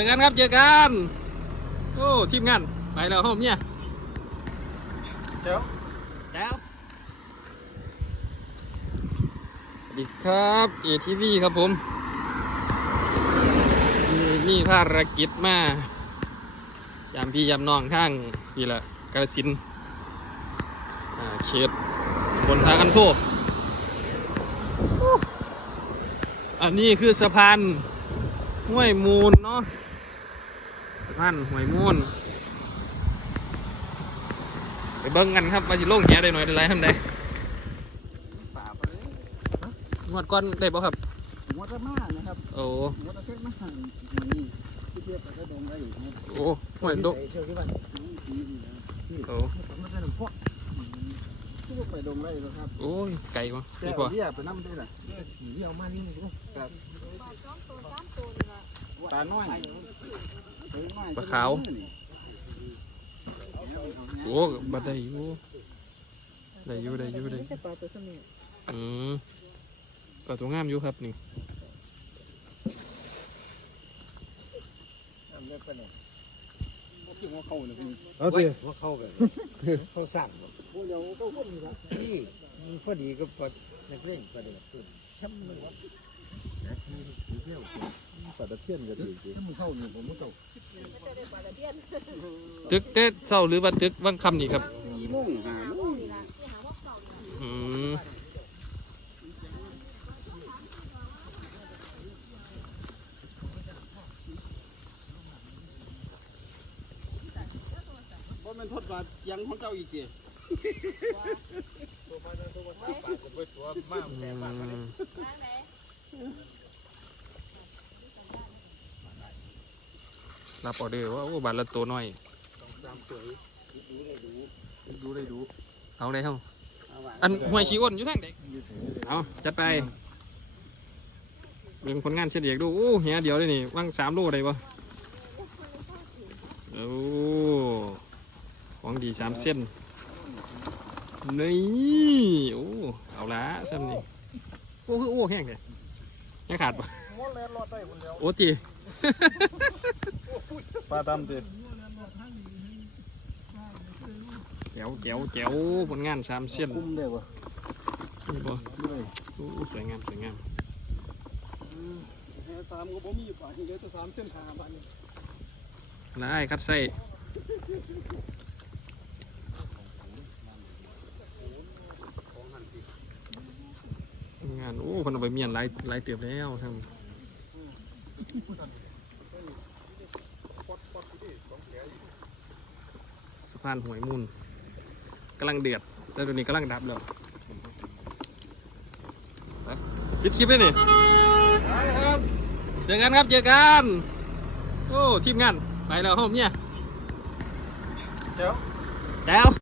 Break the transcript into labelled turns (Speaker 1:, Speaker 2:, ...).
Speaker 1: อกันครับเจอกันโอ้ทีมงานไปแล้วห้องเนี่ย
Speaker 2: เดี๋ยว
Speaker 1: แล้วสวัสดีครับเอทีวีครับผมมีมีภารกิจมายามพี่ยามน้องข้างพี่ละกระสินธุ์อ่าเขตบนทางกันโทษอันนี้คือสะพานห้วยมูลเนาะ สะพานห้วยมูลไปเบิ้งกันครับว่าสิลงแหได้หน่อยได้ไรทำได้
Speaker 2: ป่าไปเลย
Speaker 1: งวดก้อนได้ป่ะครับ
Speaker 2: หัวตะมานะครับ
Speaker 1: โอ้
Speaker 2: หัวตะเทศมาหันหัวนี่ที่เทียบกับกระดงได้อีกนะ
Speaker 1: โอ้ห่วยดก
Speaker 2: เที่ยวที่บ้านสีนี่นะที่
Speaker 1: โอ้
Speaker 2: มันเป็นพวกที่ว่าไปดงได้หรอครับ
Speaker 1: โอ้ยไก่ปะ
Speaker 2: แต่
Speaker 1: ดีกว่า
Speaker 2: เรียไปน้ำได้ล่ะสีเดียวมานี่ครับปลาน้อย
Speaker 1: โอ้บัดได้อยู่ได้อยู่ได้อยู่ได้
Speaker 3: ไม่ใช่ปลาตัวสมิง
Speaker 1: อืมก็ตัวงามอยู่ครับนี่
Speaker 2: หัวเข้าเลยคุณ
Speaker 4: เอาสิ
Speaker 2: หัวเข้ากัน
Speaker 4: เขาสั่ง
Speaker 2: เดียวก็พวกนี้ละ
Speaker 4: นี่มันพอดีก็พอนักเล่นประเดี๋ยวขึ้นช้ำมันวะนาทีสีเที่ยวปลาตะเพียนก็ดีสิ
Speaker 2: ถ้ามึงเข้าเนี่ผมไม่เข้า
Speaker 1: ตึกเต้เศร้าหรือว่าตึกวังคำนี่ครับ
Speaker 2: สี่โมงห้าโมง
Speaker 1: อืม
Speaker 2: เพราะมันทดว่ายังของเจ้าอีกเจ
Speaker 1: อืมรับออเดอร์ว่าโอ้บาทละตัวน้อย
Speaker 2: สามตัวดูได้ดู
Speaker 1: เอาได้เท่าอันหวยชีอ้นอยู่ทางไหนเอาจัดไปเรื่องผลงานเสียเดียกดูโอ้เฮียเดียวเลยนี่ว่างสามโลได้ปะโอ้ของดีสามเส้น นี่โอ้เอาละซ้ำนี่โอ้คือโอ้แห้งเลยยังขาดปะ
Speaker 2: ม้วนแลนรอดได้คนเดียว
Speaker 1: โอ้จี
Speaker 2: ปลาตามเด็ด
Speaker 1: แจ๋วแจ๋วแจ๋วผลงานสามเส้น
Speaker 2: คุ้มเลยวะ
Speaker 1: นี่ปะ
Speaker 2: เลย
Speaker 1: โอ้สวยงามสวยงาม
Speaker 2: แค่สามก็บ่มีป่าที่เหลือแต่สามเส้นทางบ้านนี้
Speaker 1: ได้คัดไส้านโอ้คนเอาไปเมียนหลายหลายเตียบแล้วทั้งสะพานหวยมุนกำลังเดือดแต่ตัวนี้กำลังดับแล้วไปปิดคลิปเลยนี่เจอกันครับเจอกันโอ้ทีมงานไปแล้วห้องเนี่ย
Speaker 2: เดี๋ยว
Speaker 1: แล้ว